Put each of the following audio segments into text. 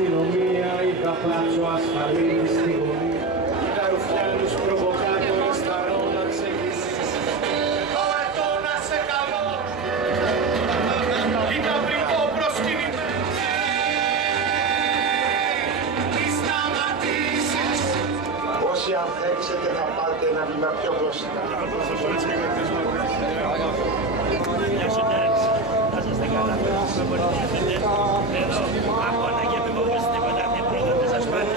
αστυνομία, είχα πλάτσο ασφαλή στη γωνία. Τα ρουφιάνους προβοκάτορες στα ρόνα ξεκινήσουν. Τώρα εδώ να σε καλώ. Ήταν βρικό προσκυνημένο. Μη σταματήσεις. Όσοι ανθέξετε θα πάτε ένα βήμα πιο μπροστά. Γεια σου Τέρεξ, να είστε καλά, με βοηθήσετε εδώ, αγώνα και με βοηθήσετε τίποτα, δεν πρώτα θα σας πάτε.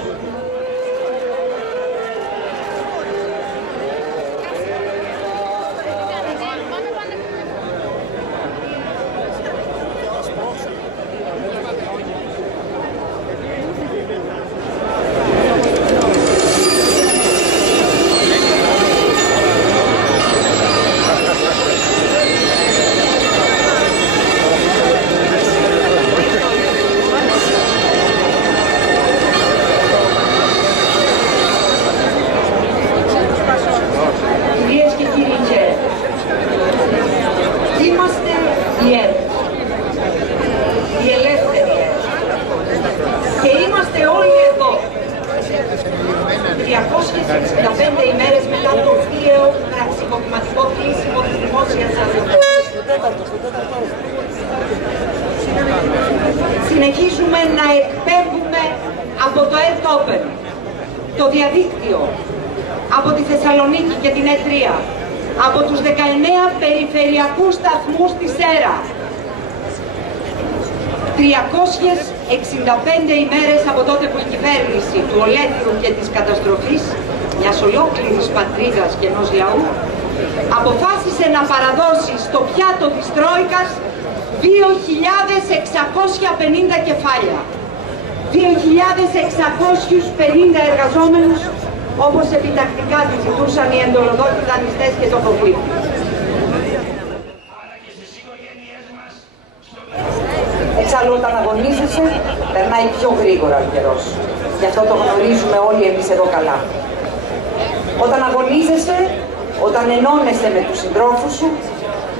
Ημέρες μετά το βίαιο πραξικοπηματικό κλείσιμο της δημόσιας αγοράς. Συνεχίζουμε να εκπέμπουμε από το ΕΤΟΠΕΝ, το διαδίκτυο, από τη Θεσσαλονίκη και την E3, από τους 19 περιφερειακούς σταθμούς της ΕΡΑ. 365 ημέρες από τότε που η κυβέρνηση του ολέθρου και της καταστροφής μιας ολόκληρης πατρίδας και ενός λαού αποφάσισε να παραδώσει στο πιάτο της Τρόικας 2.650 κεφάλια. 2.650 εργαζόμενους, όπως επιτακτικά τη ζητούσαν οι εντολοδόχοι δανειστές και τοκοκλήπτες. Εξάλλου, όταν αγωνίζεσαι, περνάει πιο γρήγορα ο καιρός. Γι' αυτό το γνωρίζουμε όλοι εμείς εδώ καλά. Όταν αγωνίζεσαι, όταν ενώνεσαι με τους συντρόφους σου,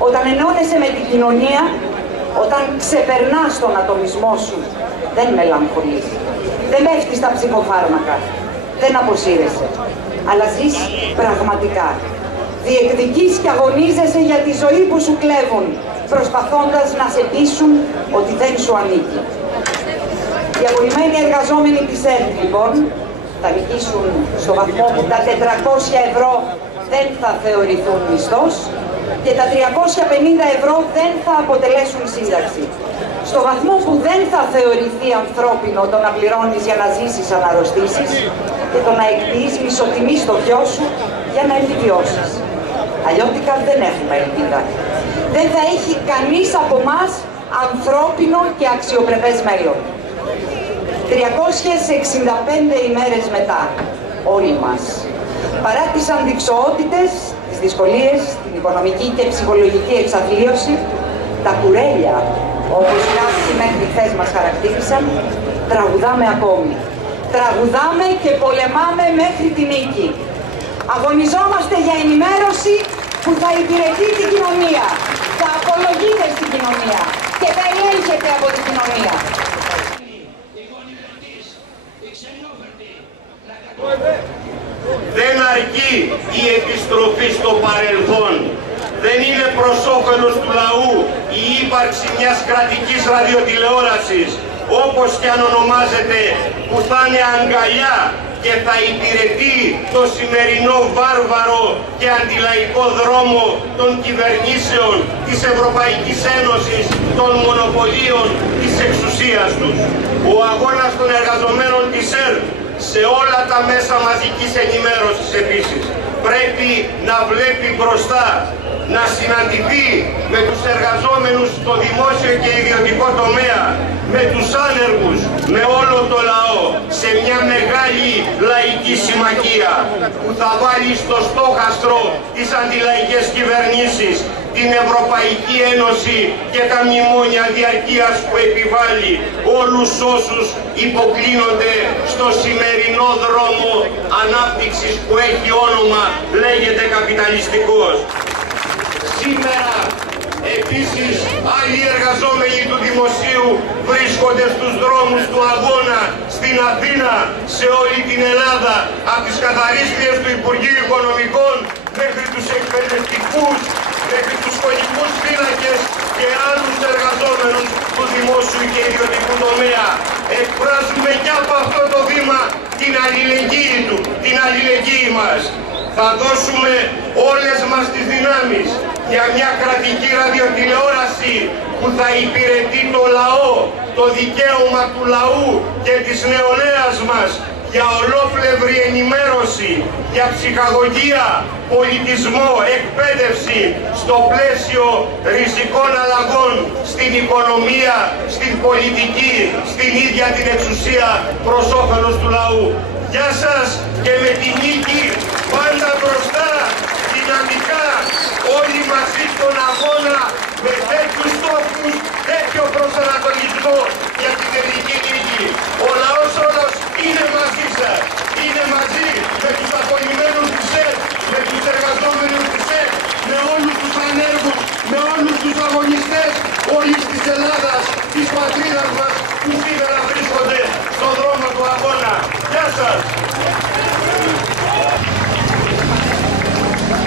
όταν ενώνεσαι με την κοινωνία, όταν ξεπερνάς τον ατομισμό σου, δεν μελαγχολείς, δεν πέφτεις στα ψυχοφάρμακα, δεν αποσύρεσαι, αλλά ζεις πραγματικά. Διεκδικείς και αγωνίζεσαι για τη ζωή που σου κλέβουν, προσπαθώντας να σε πείσουν ότι δεν σου ανήκει. Οι αγωνιμένοι εργαζόμενοι της ΕΡΤ, λοιπόν, θα νικήσουν στο βαθμό που τα 400 ευρώ δεν θα θεωρηθούν μισθός και τα 350 ευρώ δεν θα αποτελέσουν σύνταξη. Στο βαθμό που δεν θα θεωρηθεί ανθρώπινο το να πληρώνεις για να ζήσεις αν αρρωστήσεις και το να εκποιείς μισοτιμή στο γιο σου για να επιβιώσεις. Αλλιώτικα δεν έχουμε ελπίδα. Δεν θα έχει κανείς από εμάς ανθρώπινο και αξιοπρεπές μέλλον. 365 ημέρες μετά, όλοι μας, παρά τις αντιξοότητες, τις δυσκολίες, την οικονομική και ψυχολογική εξαθλίωση, τα κουρέλια, όπως κάποιοι μέχρι χθες μας χαρακτήρισαν, τραγουδάμε ακόμη. Τραγουδάμε και πολεμάμε μέχρι τη νίκη. Αγωνιζόμαστε για ενημέρωση που θα υπηρετεί την κοινωνία, θα απολογείται στην κοινωνία και θα ελέγχεται από την κοινωνία. Δεν αρκεί η επιστροφή στο παρελθόν. Δεν είναι προς όφελος του λαού η ύπαρξη μιας κρατικής ραδιοτηλεόρασης, όπως και αν ονομάζεται, που θα είναι αγκαλιά και θα υπηρετεί το σημερινό βάρβαρο και αντιλαϊκό δρόμο των κυβερνήσεων της Ευρωπαϊκής Ένωσης, των μονοπωλίων της εξουσίας τους. Ο αγώνας των εργαζομένων της ΕΡΤ σε όλα τα μέσα μαζικής ενημέρωσης επίσης πρέπει να βλέπει μπροστά, να συναντηθεί με τους εργαζόμενους στο δημόσιο και ιδιωτικό τομέα, με τους άνεργους, με όλο το λαό, σε μια μεγάλη λαϊκή συμμαχία που θα βάλει στο στόχαστρο τις αντιλαϊκές κυβερνήσεις, την Ευρωπαϊκή Ένωση και τα μνημόνια διαρκείας που επιβάλλει όλους όσους υποκλίνονται στο σημερινό δρόμο ανάπτυξης που έχει όνομα, λέγεται καπιταλιστικός. Σήμερα Επίσης, άλλοι εργαζόμενοι του δημοσίου βρίσκονται στους δρόμους του αγώνα στην Αθήνα, σε όλη την Ελλάδα, από τις καθαρίστριες του Υπουργείου Οικονομικών μέχρι τους εκπαιδευτικούς, μέχρι τους σχολικούς φύλακες και άλλους εργαζόμενους του δημόσιου και ιδιωτικού τομέα. Εκφράζουμε και από αυτό το βήμα την αλληλεγγύη μας. Θα δώσουμε όλες μας τις δυνάμεις για μια κρατική ραδιοτηλεόραση που θα υπηρετεί το λαό, το δικαίωμα του λαού και της νεολαίας μας, για ολόπλευρη ενημέρωση, για ψυχαγωγία, πολιτισμό, εκπαίδευση στο πλαίσιο ριζικών αλλαγών στην οικονομία, στην πολιτική, στην ίδια την εξουσία προς όφελος του λαού. Γεια σας και με τη νίκη πάντα μπροστά, δυναμικά, όλοι μαζί στον αγώνα, με τέτοιους στόχους, τέτοιο προσανατολισμό για την ελληνική νίκη. Ο λαός όλος είναι μαζί σας, είναι μαζί με τους απολυμμένους της ΕΡΤ, με τους εργαζόμενους της ΕΡΤ, με όλους τους ανέργους, με όλους τους αγωνιστές όλης της Ελλάδας, της πατρίδας μας, που σήμερα βρίσκονται στον δρόμο του αγώνα. Γεια σας!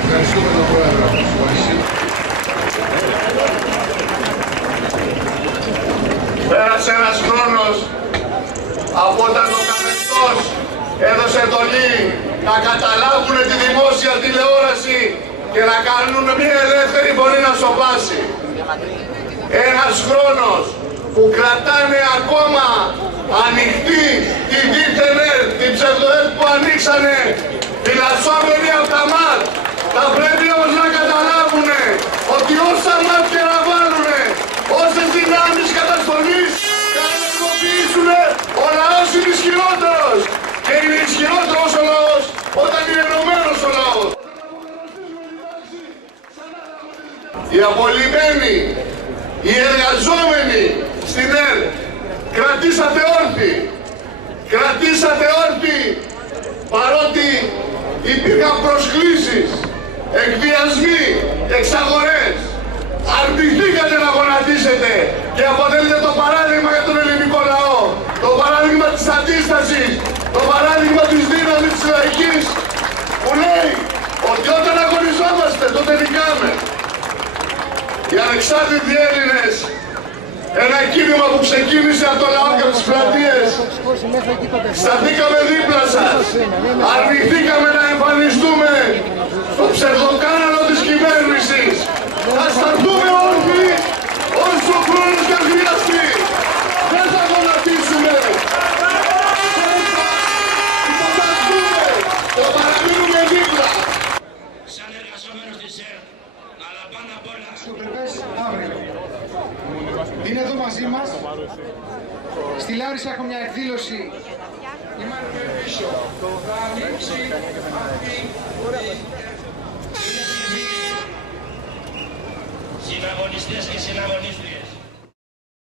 Ευχαριστούμε τον Πρόεδρο. Πέρασε ένας χρόνος από όταν ο καθεστώς έδωσε εντολή να καταλάβουν τη δημόσια τηλεόραση και να κάνουν μια ελεύθερη μπορεί να σοπάσει. Ένας χρόνος που κρατάνε ακόμα ανοιχτή τη δίθεν ΕΡΤ, την ψευδοΕΡΤ που ανοίξανε, φυλασσόμενοι από τα ΜΑΤ. Θα πρέπει όμως να καταλάβουν ότι όσα μάτια να βάλουνε, όσες δυνάμεις καταστολής θα ενεργοποιήσουν, ο λαός είναι ισχυρότερος. Και είναι ισχυρότερος ο λαός όταν είναι ενωμένος ο λαός. Οι απολυμμένοι, οι εργαζόμενοι στην ΕΡΤ, κρατήσατε όρθιοι. Κρατήσατε όρθιοι παρότι υπήρχαν προσκλήσεις, εκβιασμοί, εξαγορές. Αρνηθήκατε να γονατίσετε και αποτελείτε το παράδειγμα για τον ελληνικό λαό. Το παράδειγμα της αντίστασης, το παράδειγμα της δύναμης της λαϊκής που λέει ότι όταν αγωνιζόμαστε τότε νικάμε. Οι ανεξάρτητοι Έλληνες, ένα κίνημα που ξεκίνησε από το λαό και από τις πλατείες, σταθήκαμε δίπλα σας, αρνηθήκαμε να εμφανιστούμε στο ψευδοκάναλο της κυβέρνησης. Θα σταθούμε όρθιοι όσο χρόνος και χρειαστεί. Δεν θα γονατίσουμε. Δεν θα υποταχθούμε. Θα παραμείνουμε δίπλα. Σαν εργαζόμενος της ΕΡΤ, αλλά πάνω απ' όλα. Είναι εδώ μαζί μας. Στη Λάρισα έχω μια εκδήλωση. Είμαστε πίσω. Θα ανοίξει αυτή. Συναγωνιστές και συναγωνίστριες.